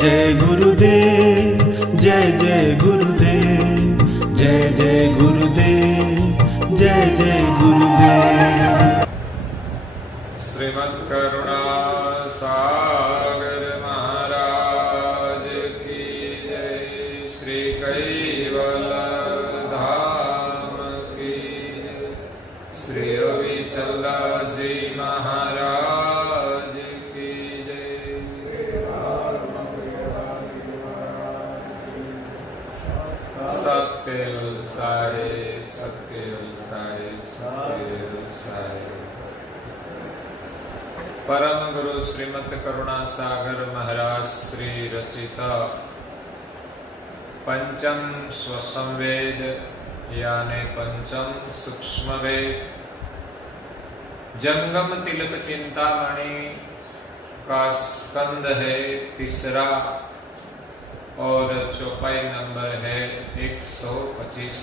जय गुरुदेव, जय जय गुरुदेव, जय जय गुरुदेव, जय जय गुरुदेव। श्रीमद् करुणा सागर महाराज की जय। श्री कैवल धाम की जय। श्री अविचल जी महाराज की जय। सत्य सारे सत्य सारे सत्य सारे। परम गुरु श्रीमद् करुणा सागर महाराज श्री रचित पंचम स्वसंवेद यानी पंचम सूक्ष्म वेद जंगम तिलक चिंतामणि का स्कंद है तीसरा और चौपाई नंबर है 125।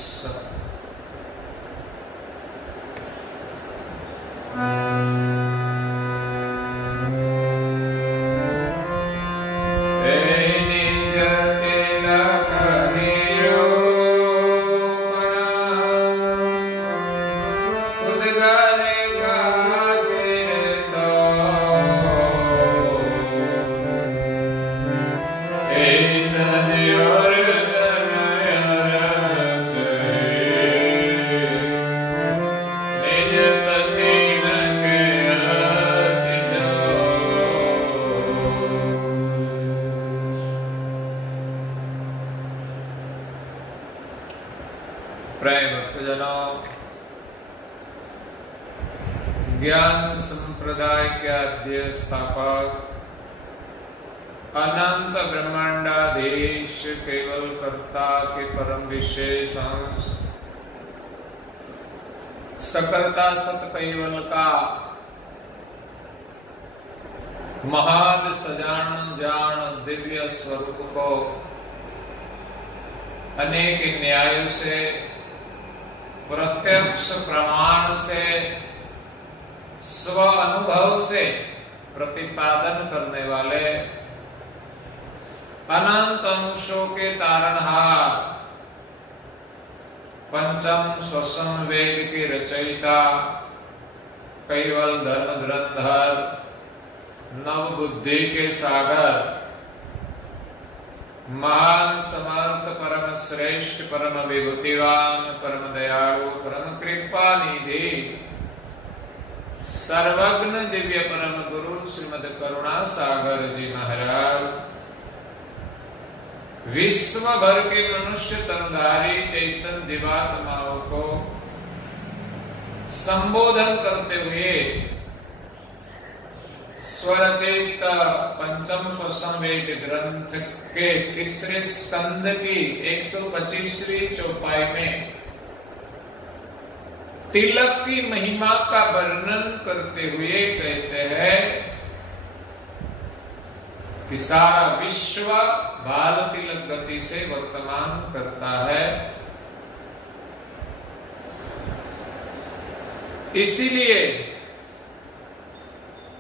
ज्ञान संप्रदाय के आद्य स्थापक अनंत ब्रह्मांडाधीश केवल कर्ता के परम विशेष अंश सकर्ता सत कैवल का महान सजान जान दिव्य स्वरूप को अनेक न्यायों से प्रत्यक्ष प्रमाण से स्व अनुभव से प्रतिपादन करने वाले अनंत अंशों के तारणहार पंचम स्वसंवेद के रचयिता कैवल धर्म धुरंधर नव बुद्धि के सागर महान समर्थ परम श्रेष्ठ परम विभूतिवान परम दयालु परम कृपा निधि सर्वज्ञ दिव्य परम गुरु श्रीमद् करुणा सागर जी महाराज विश्व भर के मनुष्य तनधारी चैतन्य जीवात्माओं को संबोधन करते हुए स्वरचित पंचम स्वसंवेद ग्रंथ के तीसरे स्कंद की 125वीं चौपाई में तिलक की महिमा का वर्णन करते हुए कहते हैं कि सारा विश्व बाल तिलक गति से वर्तमान करता है, इसीलिए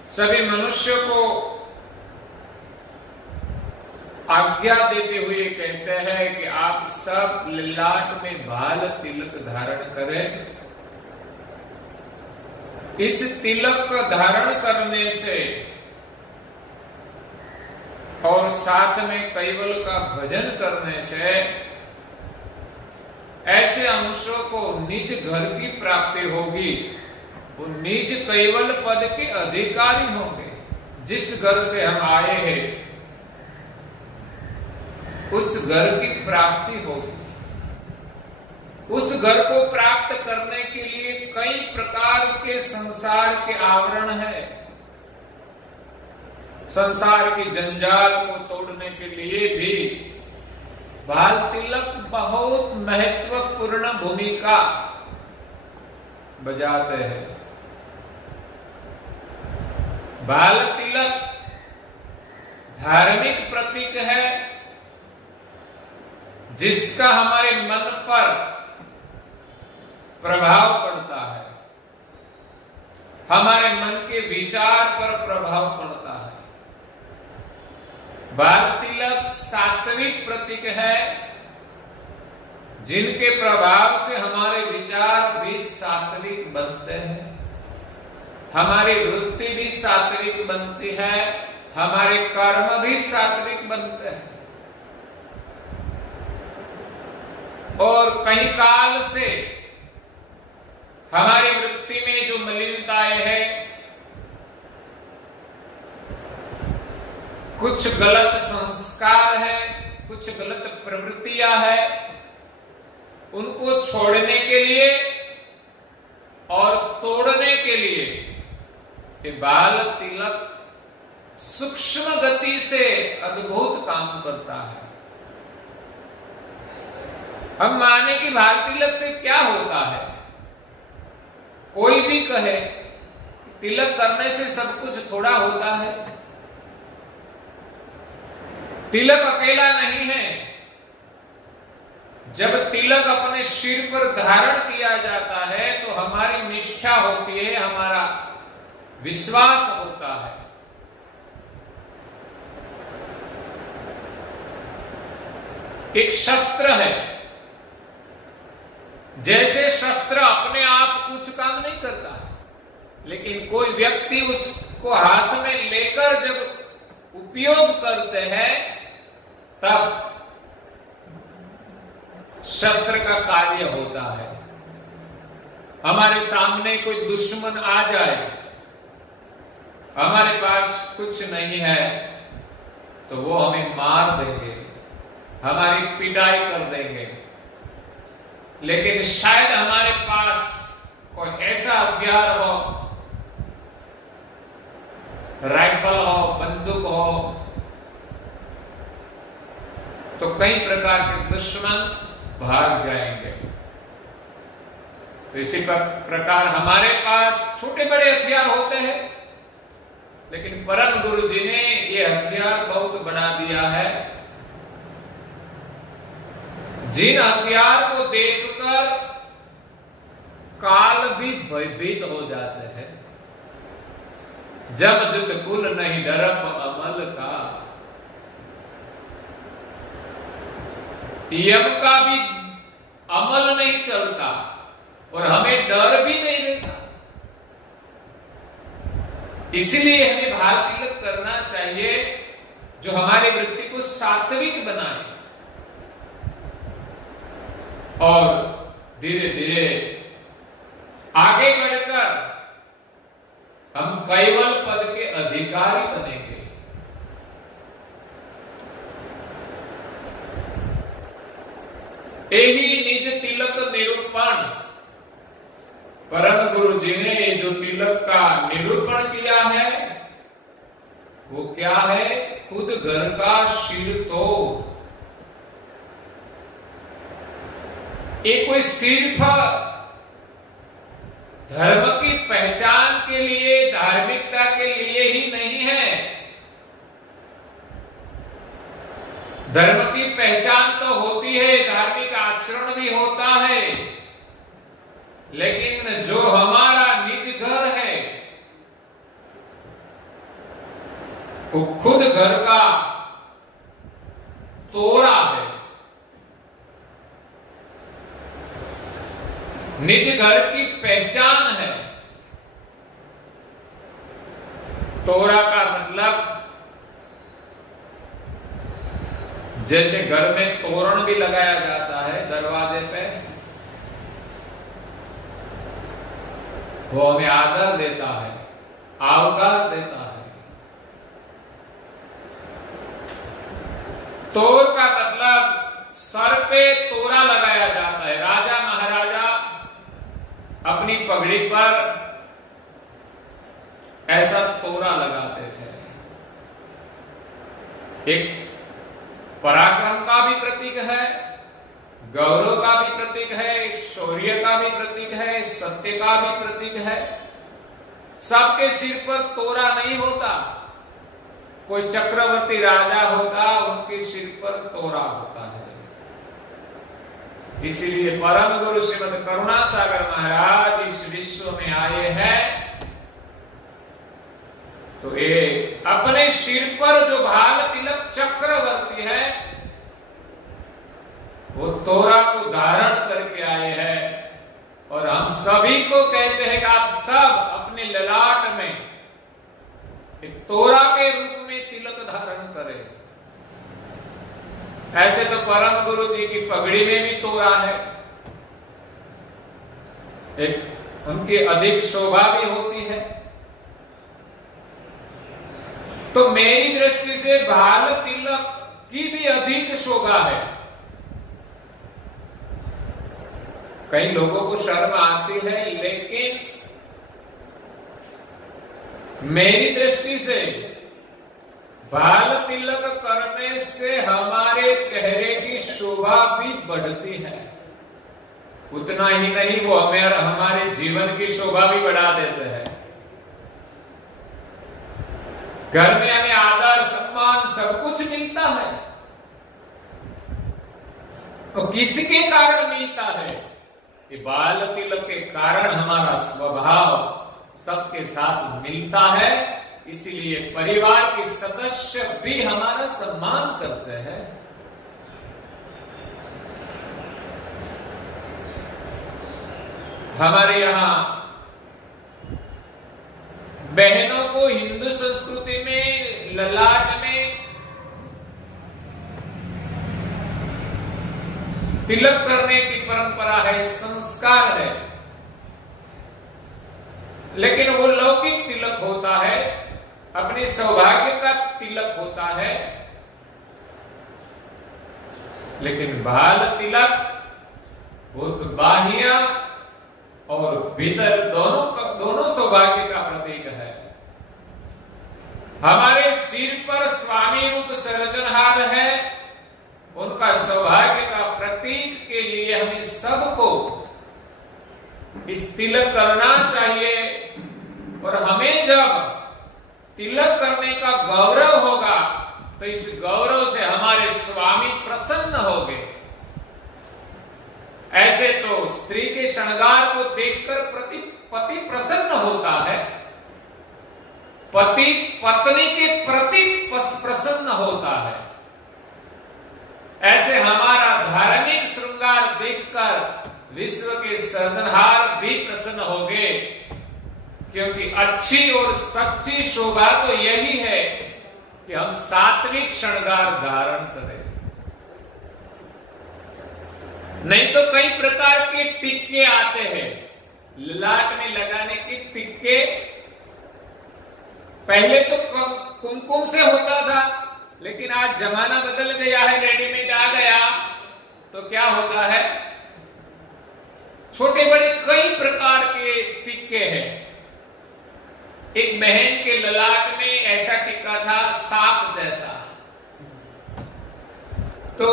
सभी मनुष्यों को आज्ञा देते हुए कहते हैं कि आप सब ललाट में बाल तिलक धारण करें। इस तिलक धारण करने से और साथ में कैवल का भजन करने से ऐसे अंशों को निज घर की प्राप्ति होगी, वो निज कैवल पद के अधिकारी होंगे। जिस घर से हम आए हैं उस घर की प्राप्ति होगी। उस घर को प्राप्त करने के लिए कई प्रकार के संसार के आवरण है। संसार की जंजाल को तोड़ने के लिए भी बाल तिलक बहुत महत्वपूर्ण भूमिका बजाते हैं। बाल तिलक धार्मिक प्रतीक है जिसका हमारे मन पर प्रभाव पड़ता है, हमारे मन के विचार पर प्रभाव पड़ता है। बाल तिलक सात्विक प्रतीक है, जिनके प्रभाव से हमारे विचार भी सात्विक बनते हैं, हमारी वृत्ति भी सात्विक बनती है, हमारे कर्म भी सात्विक बनते हैं। और कई काल से हमारी वृत्ति में जो मलिनताएं है, कुछ गलत संस्कार है, कुछ गलत प्रवृत्तियां है, उनको छोड़ने के लिए और तोड़ने के लिए ये बाल तिलक सूक्ष्म गति से अद्भुत काम करता है। हम माने कि बाल तिलक से क्या होता है, कोई भी कहे तिलक करने से सब कुछ थोड़ा होता है। तिलक अकेला नहीं है। जब तिलक अपने सिर पर धारण किया जाता है तो हमारी निष्ठा होती है, हमारा विश्वास होता है। एक शस्त्र है, जैसे शस्त्र अपने आप कुछ काम नहीं करता है, लेकिन कोई व्यक्ति उसको हाथ में लेकर जब उपयोग करते हैं तब शस्त्र का कार्य होता है। हमारे सामने कोई दुश्मन आ जाए, हमारे पास कुछ नहीं है, तो वो हमें मार देंगे, हमारी पिटाई कर देंगे। लेकिन शायद हमारे पास कोई ऐसा हथियार हो, राइफल हो, बंदूक हो, तो कई प्रकार के दुश्मन भाग जाएंगे। तो इसी प्रकार हमारे पास छोटे बड़े हथियार होते हैं, लेकिन परम गुरु जी ने ये हथियार बहुत बढ़ा दिया है। जिन हथियार को देखकर काल भी भयभीत हो जाते हैं। जब जुत कुल नहीं डरप अमल का, यम का भी अमल नहीं चलता और हमें डर भी नहीं रहता। इसलिए हमें बाल तिलक करना चाहिए जो हमारी वृत्ति को सात्विक बनाए, और धीरे धीरे आगे बढ़कर हम कैवल पद के अधिकारी बनेंगे। यही निज तिलक निरूपण, परम गुरु जी ने जो तिलक का निरूपण किया है वो क्या है? खुद घर का सिर तो ये कोई सिर्फ धर्म की पहचान के लिए, धार्मिकता के लिए ही नहीं है। धर्म की पहचान तो होती है, धार्मिक आचरण भी होता है, लेकिन जो हमारा निज घर है वो खुद घर का तोरा है। निज घर की पहचान है। तोरा का मतलब जैसे घर में तोरण भी लगाया जाता है दरवाजे पे, वो हमें आदर देता है, आवकार देता है। तोर का मतलब सर पे तोरा लगाया जाता है। राजा महाराजा अपनी पगड़ी पर ऐसा तोरा लगाते थे। एक पराक्रम का भी प्रतीक है, गौरव का भी प्रतीक है, शौर्य का भी प्रतीक है, सत्य का भी प्रतीक है। सबके सिर पर तोरा नहीं होता। कोई चक्रवर्ती राजा होता, उनके सिर पर तोरा होता है। इसीलिए परम गुरु श्रीमद करुणा सागर महाराज इस विश्व में आए हैं तो एक अपने सिर पर जो भाल तिलक चक्रवर्ती है वो तोरा को धारण करके आए हैं और हम सभी को कहते हैं कि आप सब अपने ललाट में एक तोरा के रूप में तिलक धारण करें। ऐसे तो परम गुरु जी की पगड़ी में भी तोरा है, एक उनकी अधिक शोभा भी होती है। तो मेरी दृष्टि से भाल तिलक की भी अधिक शोभा है। कई लोगों को शर्म आती है, लेकिन मेरी दृष्टि से भाल तिलक करने से हमारे चेहरे की शोभा भी बढ़ती है। उतना ही नहीं, वो हमें और हमारे जीवन की शोभा भी बढ़ा देते हैं। घर में हमें आदर सम्मान सब कुछ मिलता है, तो किसके कारण मिलता है? कि बाल तिलक के कारण हमारा स्वभाव सबके साथ मिलता है, इसीलिए परिवार के सदस्य भी हमारा सम्मान करते हैं। हमारे यहां बहनों को हिंदू संस्कृति में ललाट में तिलक करने की परंपरा है, संस्कार है। लेकिन वो लौकिक तिलक होता है, अपने सौभाग्य का तिलक होता है। लेकिन भाल तिलक वो तो बाह्य और भीतर दोनों सौभाग्य का प्रतीक है। हमारे सिर पर स्वामी रूप सृजनहार है, उनका सौभाग्य का प्रतीक के लिए हमें सबको इस तिलक करना चाहिए। और हमें जब तिलक करने का गौरव होगा तो इस गौरव से हमारे स्वामी प्रसन्न होंगे। ऐसे तो स्त्री के श्रृंगार को देखकर पति प्रसन्न होता है, पति पत्नी के प्रति प्रसन्न होता है। ऐसे हमारा धार्मिक श्रृंगार देखकर विश्व के सृजनहार भी प्रसन्न होंगे, क्योंकि अच्छी और सच्ची शोभा तो यही है कि हम सात्विक श्रृंगार धारण करें। नहीं तो कई प्रकार के टिक्के आते हैं, ललाट में लगाने के टिक्के। पहले तो कुमकुम से होता था, लेकिन आज जमाना बदल गया है, रेडीमेड आ गया। तो क्या होता है, छोटे बड़े कई प्रकार के टिक्के हैं। एक बहन के ललाट में ऐसा टिक्का था सांप जैसा। तो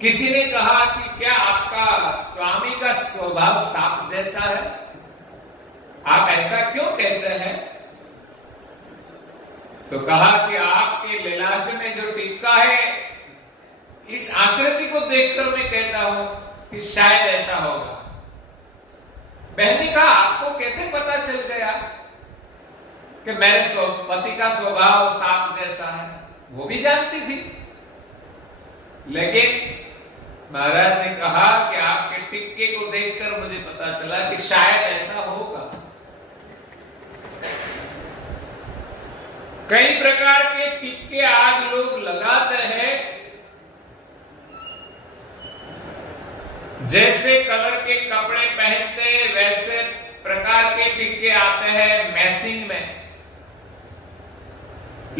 किसी ने कहा कि क्या आपका स्वामी का स्वभाव सांप जैसा है, आप ऐसा क्यों कहते हैं? तो कहा कि आपके ललाट में जो टिक्का है, इस आकृति को देखकर मैं कहता हूं कि शायद ऐसा होगा। बहन ने कहा आपको कैसे पता चल गया कि मेरे पति का स्वभाव सांप जैसा है? वो भी जानती थी, लेकिन महाराज ने कहा कि आपके टिक्के को देखकर मुझे पता चला कि शायद ऐसा होगा। कई प्रकार के टिक्के आज लोग लगाते हैं। जैसे कलर के कपड़े पहनते वैसे प्रकार के टिक्के आते हैं मैचिंग में।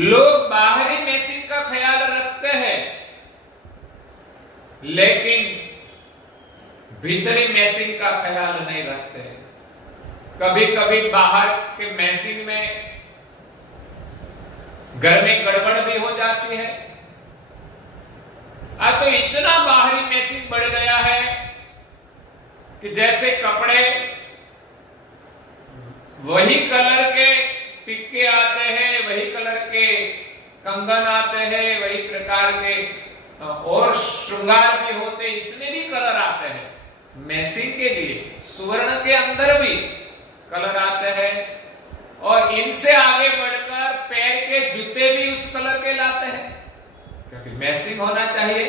लोग बाहरी मैचिंग का ख्याल रखते हैं, लेकिन भीतरी मैचिंग का ख्याल नहीं रखते। कभी कभी बाहर के मैचिंग में घर में गड़बड़ भी हो जाती है। आज तो इतना बाहरी मैचिंग बढ़ गया है कि जैसे कपड़े वही कलर के टिक्के आते हैं, वही कलर के कंगन आते हैं, वही प्रकार के और श्रृंगार भी होते हैं, इसमें भी कलर आते हैं। मैचिंग के लिए स्वर्ण के अंदर भी कलर आते हैं, और इनसे आगे बढ़कर पैर के जूते भी उस कलर के लाते हैं, क्योंकि मैचिंग होना चाहिए।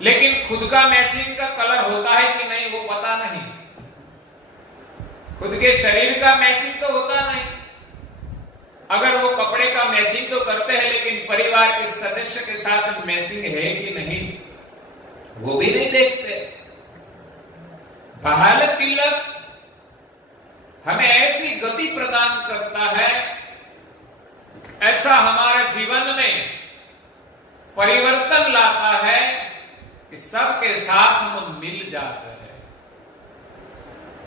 लेकिन खुद का मैचिंग का कलर होता है कि नहीं वो पता नहीं, खुद के शरीर का मैचिंग तो होता नहीं। अगर वो कपड़े का मैचिंग तो करते हैं, लेकिन परिवार के सदस्य के साथ मैचिंग है कि नहीं वो भी नहीं देखते। बहाल तिलक हमें ऐसी गति प्रदान करता है, ऐसा हमारे जीवन में परिवर्तन लाता है कि सबके साथ हम मिल जाते हैं।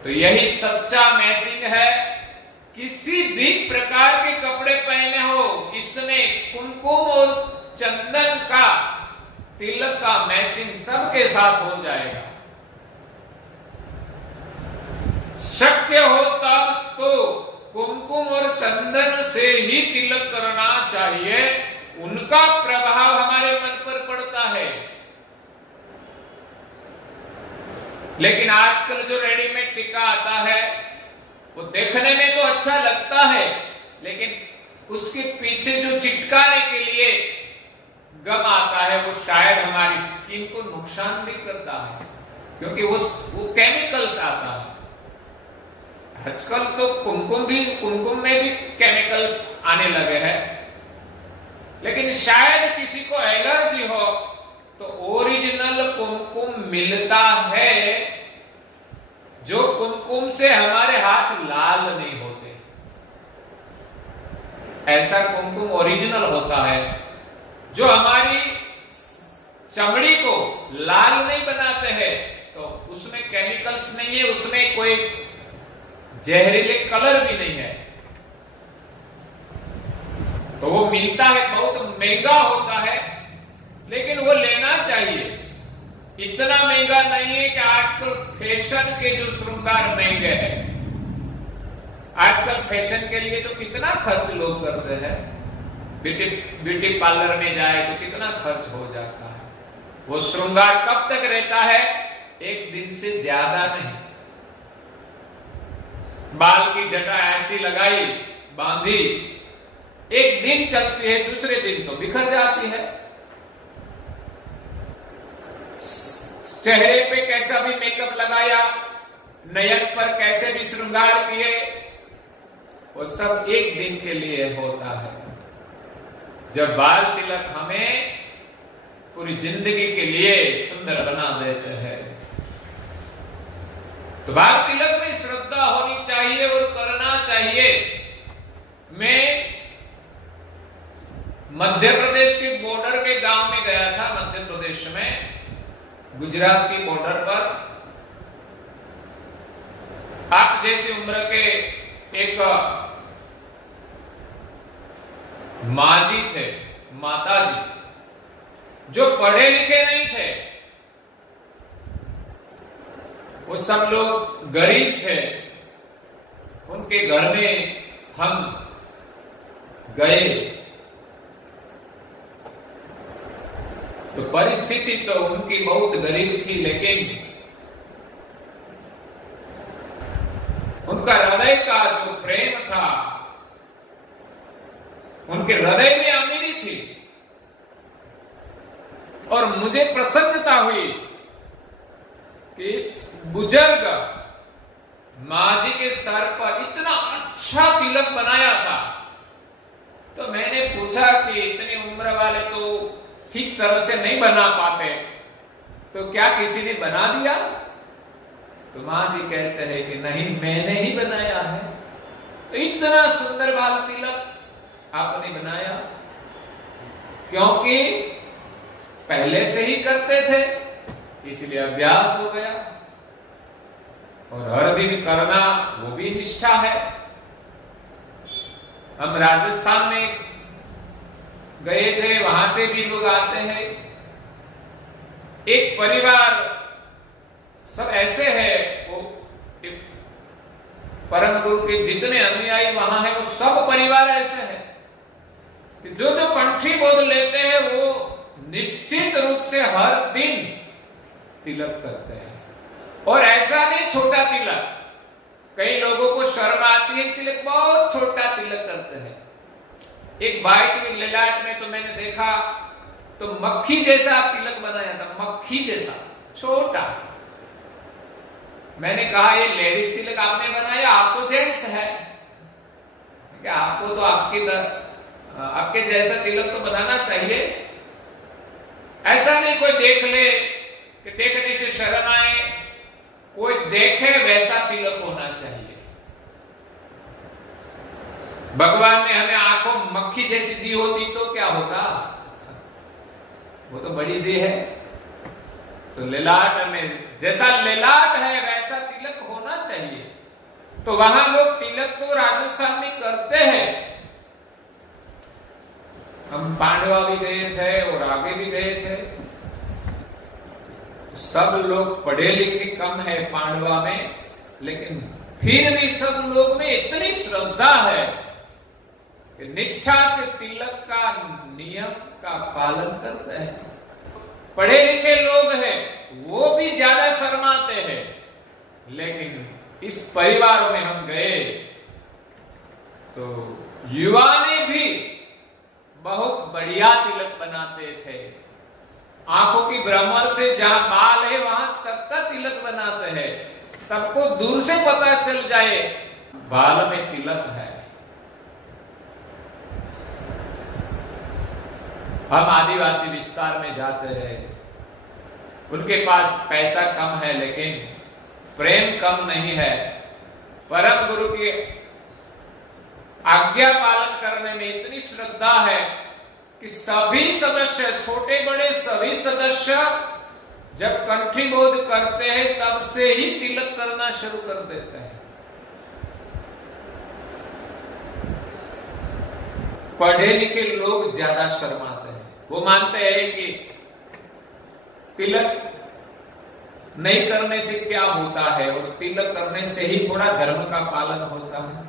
तो यही सच्चा मैचिंग है। किसी भी प्रकार के कपड़े पहने हो, इसमें कुमकुम और चंदन का तिलक का मैचिंग सबके साथ हो जाएगा। शक्य हो तब तो कुमकुम और चंदन से ही तिलक करना चाहिए, उनका प्रभाव हमारे मन पर पड़ता है। लेकिन आजकल जो रेडीमेड टीका आता है वो देखने में तो अच्छा लगता है, लेकिन उसके पीछे जो चिटकाने के लिए गम आता है वो शायद हमारी स्किन को नुकसान भी करता है, क्योंकि वो केमिकल्स आता है। आजकल तो कुमकुम में भी केमिकल्स आने लगे हैं। लेकिन शायद किसी को एलर्जी हो तो ओरिजिनल कुमकुम मिलता है, जो कुमकुम से हमारे हाथ लाल नहीं होते। ऐसा कुमकुम ओरिजिनल होता है जो हमारी चमड़ी को लाल नहीं बनाते हैं। तो उसमें केमिकल्स नहीं है, उसमें कोई जहरीले कलर भी नहीं है। तो वो मिलता है, बहुत महंगा होता है, लेकिन वो लेना चाहिए। इतना महंगा नहीं है कि आजकल फैशन के जो श्रृंगार महंगे हैं। आजकल फैशन के लिए तो कितना खर्च लोग करते हैं, ब्यूटी पार्लर में जाए तो कितना खर्च हो जाता है। वो श्रृंगार कब तक रहता है? एक दिन से ज्यादा नहीं। बाल की जटा ऐसी लगाई, बांधी, एक दिन चलती है, दूसरे दिन तो बिखर जाती है। चेहरे पे कैसा भी मेकअप लगाया, नयन पर कैसे भी श्रृंगार किए, वो सब एक दिन के लिए होता है। जब बाल तिलक हमें पूरी जिंदगी के लिए सुंदर बना देते हैं। तो बाल तिलक में श्रद्धा होनी चाहिए और करना चाहिए। मैं मध्य प्रदेश के बॉर्डर के गांव में गया था, मध्य प्रदेश में गुजरात की बॉर्डर पर। आप जैसी उम्र के एक माँ जी थे, माता जी, जो पढ़े लिखे नहीं थे, वो सब लोग गरीब थे। उनके घर में हम गए तो परिस्थिति तो उनकी बहुत गरीब थी, लेकिन उनका हृदय का जो प्रेम था, उनके हृदय में अमीरी थी। और मुझे प्रसन्नता हुई कि इस बुजुर्ग मां जी के सर पर इतना अच्छा तिलक बनाया था। तो मैंने पूछा कि इतनी उम्र वाले तो ठीक तरह से नहीं बना पाते, तो क्या किसी ने बना दिया? तो मां जी कहते हैं कि नहीं, मैंने ही बनाया है। तो इतना सुंदर बाल तिलक आपने बनाया, क्योंकि पहले से ही करते थे, इसलिए अभ्यास हो गया। और हर दिन करना वो भी निष्ठा है। हम राजस्थान में गए थे, वहां से भी लोग आते हैं। एक परिवार सब ऐसे है, वो परम गुरु के जितने अनुयायी वहां है, वो सब परिवार ऐसे है कि जो जो कंठी बोध लेते हैं वो निश्चित रूप से हर दिन तिलक करते हैं। और ऐसा नहीं छोटा तिलक, कई लोगों को शर्म आती है इसलिए बहुत छोटा तिलक करते हैं। एक भाई के ललाट में तो मैंने देखा तो मक्खी जैसा तिलक बनाया था, मक्खी जैसा छोटा। मैंने कहा ये लेडीज तिलक आपने बनाया, आप तो जेंट्स है, क्या आपको तो आपके जैसा तिलक तो बनाना चाहिए। ऐसा नहीं कोई देख ले कि देखने से शर्म आए, कोई देखे वैसा तिलक होना चाहिए। भगवान ने हमें आंखों मक्खी जैसी दी होती तो क्या होता, वो तो बड़ी दी है। तो ललाट में जैसा ललाट है वैसा तिलक होना चाहिए। तो वहां लोग तिलक तो राजस्थान में करते हैं। हम पांडवा भी गए थे और आगे भी गए थे, सब लोग पढ़े लिखे कम है पांडवा में, लेकिन फिर भी सब लोग में इतनी श्रद्धा है कि निष्ठा से तिलक का नियम का पालन करते हैं। पढ़े लिखे लोग हैं वो भी ज्यादा शर्माते हैं, लेकिन इस परिवार में हम गए तो युवा ने भी बहुत बढ़िया तिलक बनाते थे। आंखों की भ्रमर से जहां बाल है वहां तक का तिलक बनाते हैं, सबको दूर से पता चल जाए बाल में तिलक है। हम आदिवासी विस्तार में जाते हैं, उनके पास पैसा कम है लेकिन प्रेम कम नहीं है। परम गुरु की आज्ञा पालन करने में इतनी श्रद्धा है कि सभी सदस्य, छोटे बड़े सभी सदस्य जब कंठीबोध करते हैं तब से ही तिलक करना शुरू कर देते हैं। पढ़े लिखे लोग ज्यादा शर्माते हैं, वो मानते हैं कि तिलक नहीं करने से क्या होता है और तिलक करने से ही थोड़ा धर्म का पालन होता है।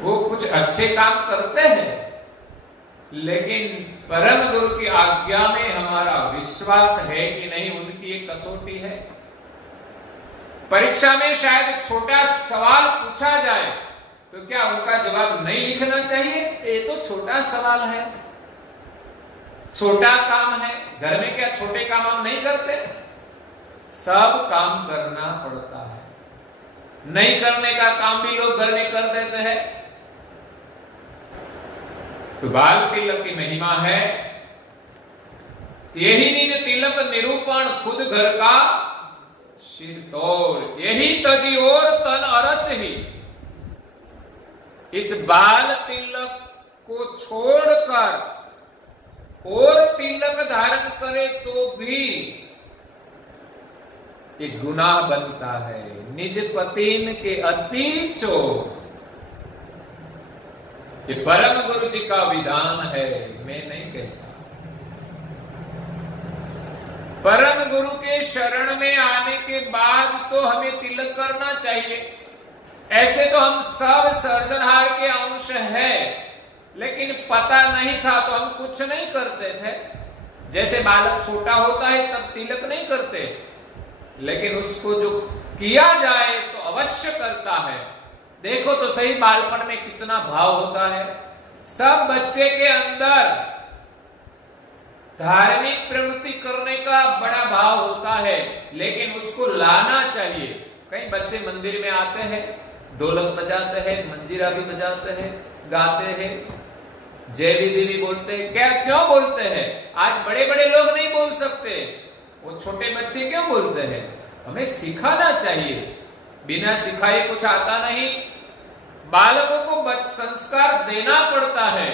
वो कुछ अच्छे काम करते हैं, लेकिन परम गुरु की आज्ञा में हमारा विश्वास है कि नहीं, उनकी एक कसौटी है। परीक्षा में शायद छोटा सवाल पूछा जाए तो क्या उनका जवाब नहीं लिखना चाहिए? ये तो छोटा सवाल है, छोटा काम है। घर में क्या छोटे काम हम नहीं करते? सब काम करना पड़ता है। नहीं करने का काम भी लोग घर में कर देते हैं। तो बाल तिलक की महिमा है, यही निज तिलक निरूपण खुद घर का सिर तोड़, यही तजी और तन अरच ही। इस बाल तिलक को छोड़कर और तिलक धारण करे तो भी एक गुनाह बनता है। निज पतिन के अति चोर, ये परम गुरु जी का विधान है, मैं नहीं कहता। परम गुरु के शरण में आने के बाद तो हमें तिलक करना चाहिए। ऐसे तो हम सब सर्जनहार के अंश है, लेकिन पता नहीं था तो हम कुछ नहीं करते थे। जैसे बालक छोटा होता है तब तिलक नहीं करते, लेकिन उसको जो किया जाए तो अवश्य करता है। देखो तो सही बालपन में कितना भाव होता है। सब बच्चे के अंदर धार्मिक प्रवृत्ति करने का बड़ा भाव होता है, लेकिन उसको लाना चाहिए। कई बच्चे मंदिर में आते हैं, ढोलक बजाते हैं, मंजीरा भी बजाते हैं, गाते हैं, जय विधि भी बोलते हैं। क्या क्यों बोलते हैं? आज बड़े बड़े लोग नहीं बोल सकते, वो छोटे बच्चे क्यों बोलते हैं? हमें सिखाना चाहिए। बिना सिखाए कुछ आता नहीं। बालकों को संस्कार देना पड़ता है।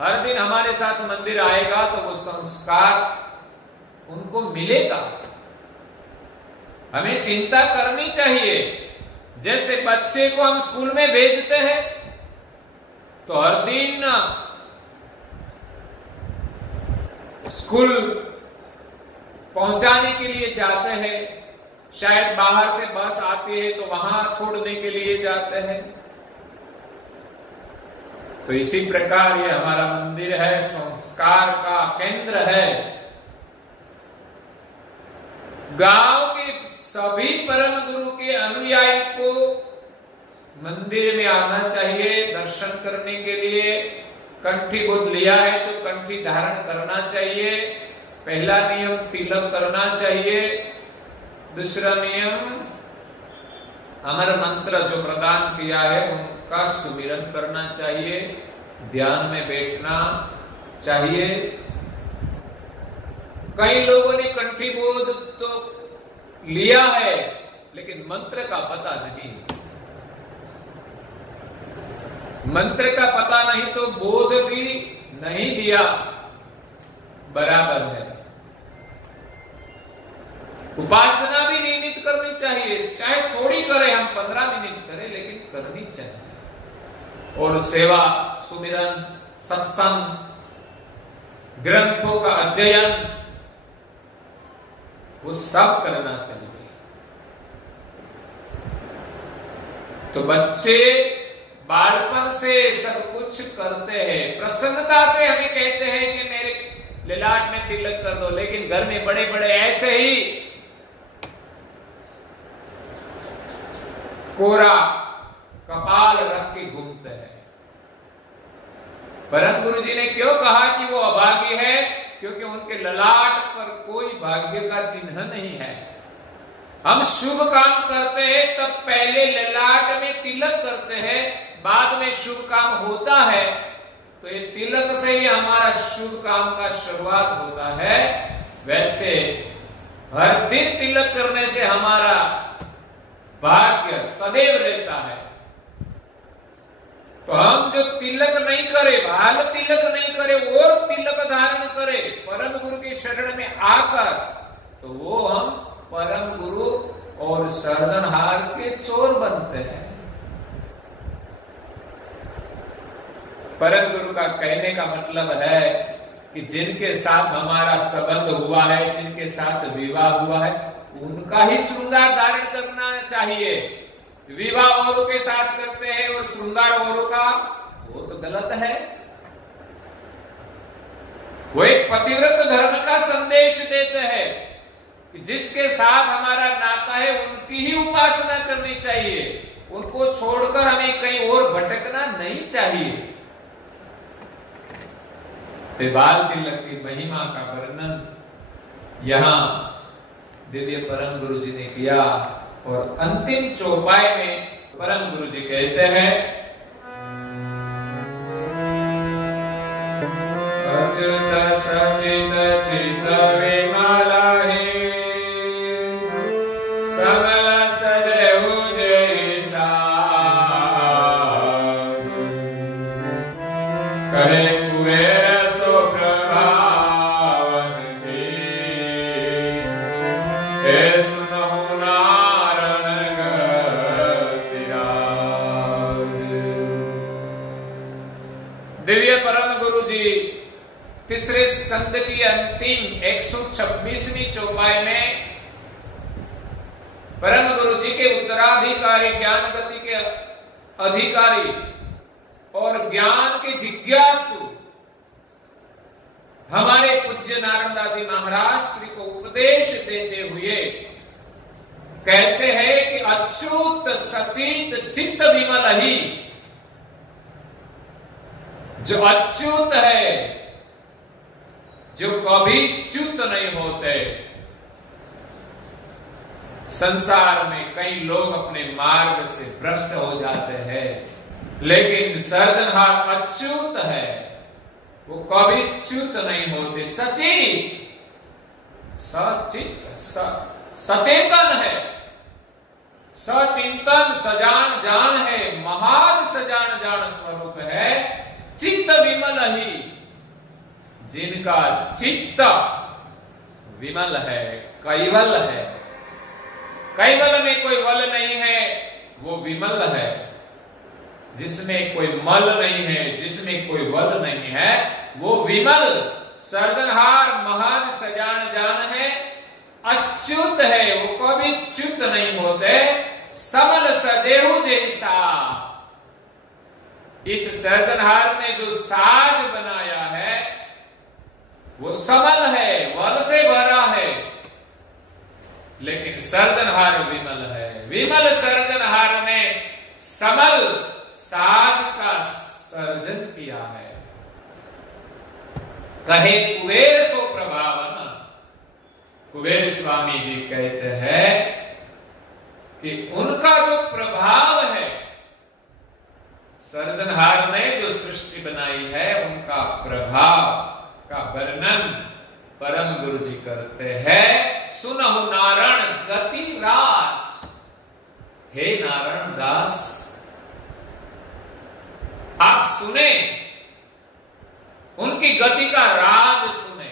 हर दिन हमारे साथ मंदिर आएगा तो वो संस्कार उनको मिलेगा। हमें चिंता करनी चाहिए। जैसे बच्चे को हम स्कूल में भेजते हैं तो हर दिन स्कूल पहुंचाने के लिए जाते हैं, शायद बाहर से बस आती है तो वहां छोड़ने के लिए जाते हैं। तो इसी प्रकार ये हमारा मंदिर है, संस्कार का केंद्र है। गांव के सभी परम गुरु के अनुयायी को मंदिर में आना चाहिए दर्शन करने के लिए। कंठी गोद लिया है तो कंठी धारण करना चाहिए। पहला नियम तिलक करना चाहिए। दूसरा नियम अमर मंत्र जो प्रदान किया है उनका सुमिरन करना चाहिए, ध्यान में बैठना चाहिए। कई लोगों ने कंठी बोध तो लिया है लेकिन मंत्र का पता नहीं, मंत्र का पता नहीं तो बोध भी नहीं दिया बराबर है। उपासना भी नियमित करनी चाहिए, चाहे थोड़ी करें, हम 15 मिनट करें लेकिन करनी चाहिए। और सेवा, सुमिरन, सत्संग, ग्रंथों का अध्ययन, वो सब करना चाहिए। तो बच्चे बालपन से सब कुछ करते हैं, प्रसन्नता से हमें कहते हैं कि मेरे ललाट में तिलक कर दो, लेकिन घर में बड़े बड़े ऐसे ही कोरा कपाल रख के घूमते हैं। परम गुरु जी ने क्यों कहा कि वो अभागी है? क्योंकि उनके ललाट पर कोई भाग्य का चिन्ह नहीं है। हम शुभ काम करते हैं तब पहले ललाट में तिलक करते हैं, बाद में शुभ काम होता है। तो ये तिलक से ही हमारा शुभ काम का शुरुआत होता है। वैसे हर दिन तिलक करने से हमारा भाग्य सदैव रहता है। तो हम जो तिलक नहीं करे, बाल तिलक नहीं करे और तिलक धारण करे परम गुरु के शरण में आकर, तो वो हम परम गुरु और सर्जनहार के चोर बनते हैं। परम गुरु का कहने का मतलब है कि जिनके साथ हमारा संबंध हुआ है, जिनके साथ विवाह हुआ है, उनका ही श्रृंगार धारण करना चाहिए। विवाह औरों के साथ करते हैं और श्रृंगार औरों का, वो तो गलत है। वो एक पतिव्रत धर्म का संदेश देते हैं कि जिसके साथ हमारा नाता है उनकी ही उपासना करनी चाहिए, उनको छोड़कर हमें कहीं और भटकना नहीं चाहिए। बाल तिलक की महिमा का वर्णन यहां दिव्य परम गुरु जी ने किया। और अंतिम चौपाई में परम गुरु जी कहते हैं, अच्युत सचित चित विमला हे, सबल सदैव जैसा, कहे कुबेर सो प्रभावन की, हे सुनहु नारण गतिराज। दिव्य परम गुरु जी तीसरे स्कंद की अंतिम 126वीं चौपाई में परम गुरु जी के उत्तराधिकारी, ज्ञान गति के अधिकारी और ज्ञान के जिज्ञासु हमारे पूज्य नारायण जी महाराज श्री को उपदेश देते हुए कहते हैं कि अच्युत सचित चित्त विमल ही, जो अच्युत है, जो कभी च्युत नहीं होते। संसार में कई लोग अपने मार्ग से भ्रष्ट हो जाते हैं, लेकिन सर्जनहार अच्युत है, वो कभी च्युत नहीं होते। सचित, सचित, सचेतन है, सचिंतन, सजान जान है, महान सजान जान स्वरूप है। चित्त विमल ही, जिनका चित्त विमल है, कैवल है। कैवल में कोई वल नहीं है, वो विमल है। जिसमें कोई मल नहीं है, जिसमें कोई वल नहीं है, वो विमल सर्जनहार महान सजान जान है, अच्युत है, वो कभी च्युत नहीं होते। सबल सजेहु जैसा, इस सर्जनहार ने जो साज बनाया है वो सबल है, वल से भरा है, लेकिन सर्जनहार विमल है। विमल सर्जनहार ने समल साध का सर्जन किया है। कहे कुबेर सो प्रभावन। कुबेर स्वामी जी कहते हैं कि उनका जो प्रभाव है, सर्जनहार ने जो सृष्टि बनाई है, उनका प्रभाव का वर्णन परम गुरु जी करते हैं। सुनहु नारायण गति राज। हे नारायण दास, आप सुने, उनकी गति का राज सुने।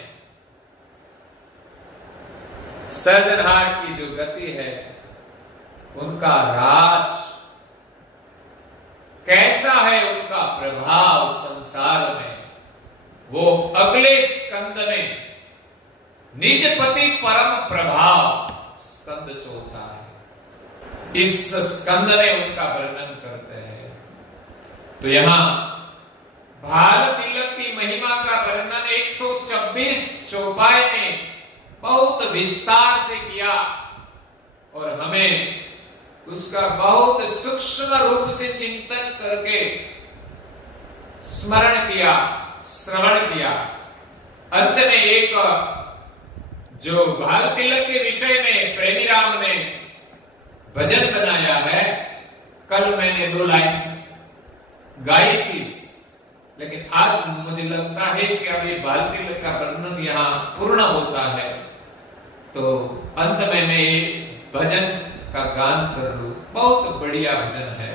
सर्जनहार की जो गति है, उनका राज कैसा है, उनका प्रभाव संसार में, वो अगले स्कंद में निजपति परम प्रभाव स्कंद चौथा है, इस स्कंद में उनका वर्णन करते हैं। तो यहां भाल तिलक की महिमा का वर्णन 126 चौपाई में बहुत विस्तार से किया और हमें उसका बहुत सूक्ष्म रूप से चिंतन करके स्मरण किया, श्रवण किया। अंत में एक जो भाल तिलक के विषय में प्रेमी राम ने भजन बनाया है, कल मैंने 2 लाइन गाई थी, लेकिन आज मुझे लगता है कि अभी भाल तिलक का वर्णन यहां पूर्ण होता है, तो अंत में मैं भजन का गान कर लूं। बहुत बढ़िया भजन है।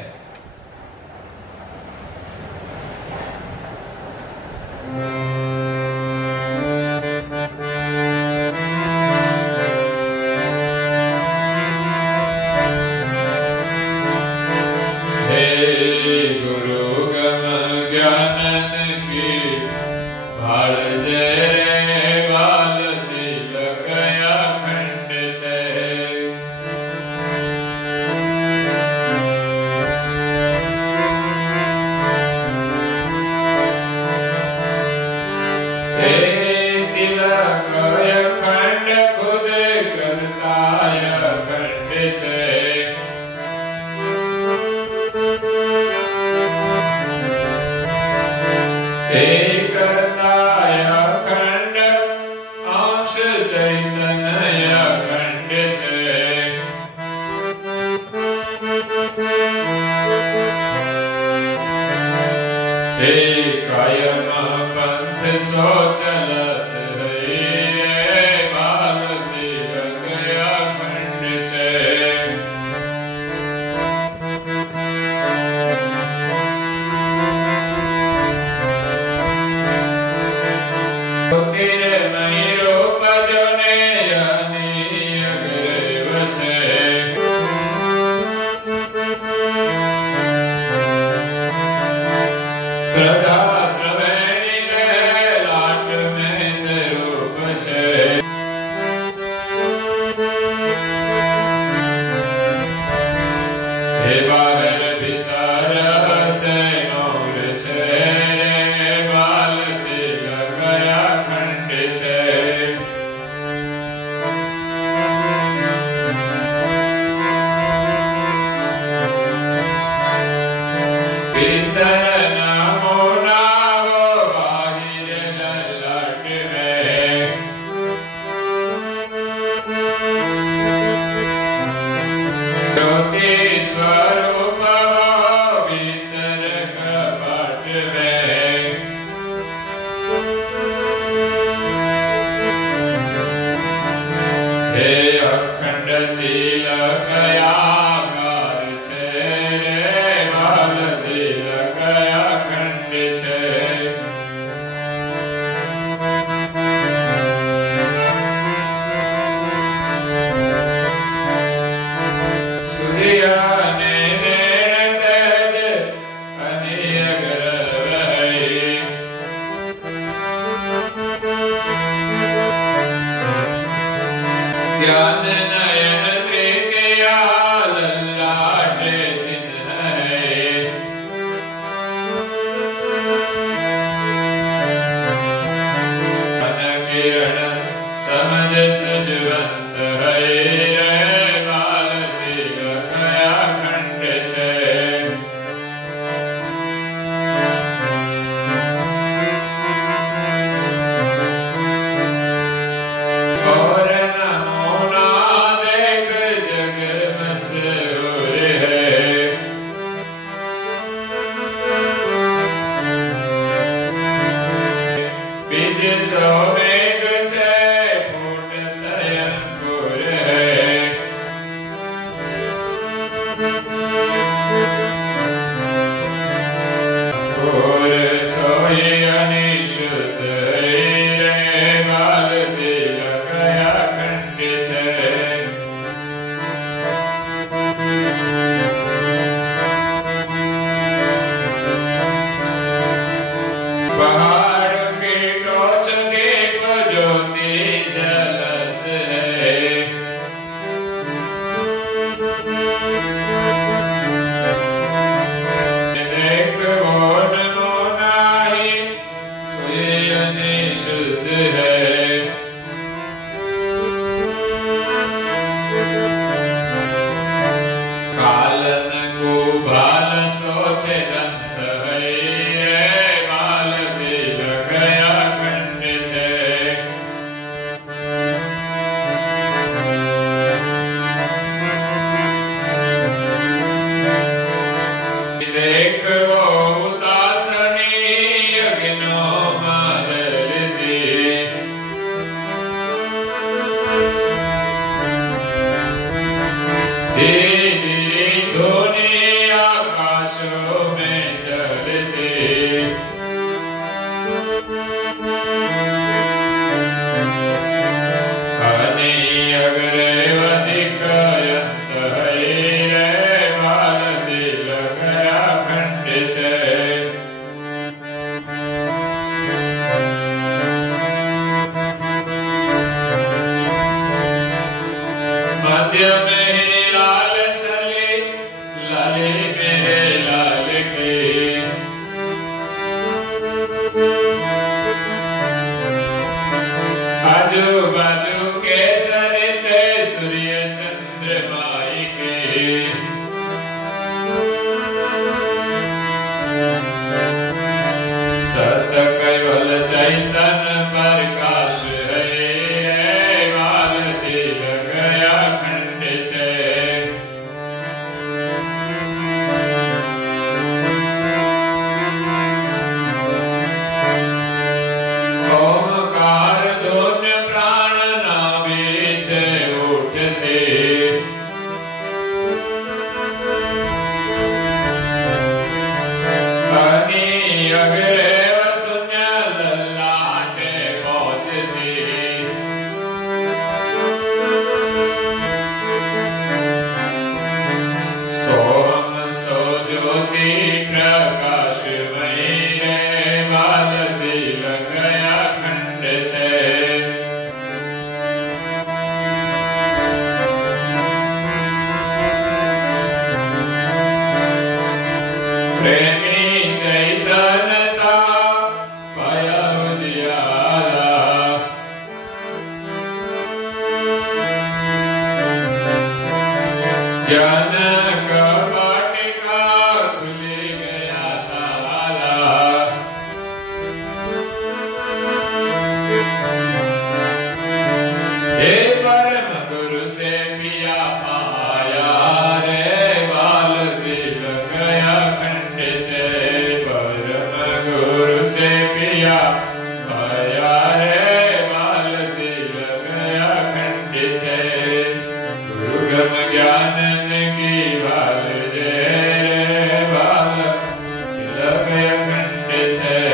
समझ सजवंत है बीज सो मेघ से फूटते अंकुर है। और सोई अनिश्चित रे बाल तिलक या खंडित है। पहाड़ की टोच दीप ज्योति जलत है। देख मोन मोनाही सोई अनिश्चित है। कालन को भाल सोचे दंत है रे बाल तिलक या खंडित है। देख वो उदासनी अग्नो मरलिति। धीरे धोनी आकाशों में चलते। हनी अग्रे अधिक यंत है रे बाल तिलक या खंडित है। मध्य में ही लाल सली लाले मेरे लाल के। आजू बाजू के सरिते सूर्य चंद्रमाई के। सत केवल चैतन प्रकाश है रे बाल तिलक या खंडित है। ओमकार धुन प्राण नाभि से उठते। हनी अग्रे वसुन्य ललाटे पहुँचते। सोम सो ज्योति प्रकाशमयी रे बाल तिलक या खंडित है। प्रेमी चैतन्यता पाया उजियारा। ज्ञान कपाट का खुल गया ताला। हे परम गुरु से पिया पाया रे बाल तिलक या खंडित है। परम गुरु से पिया पाया रे बाल तिलक या खंडित है। दुर्गम ज्ञान की भाल जय रे बाल तिलक या खंडित है।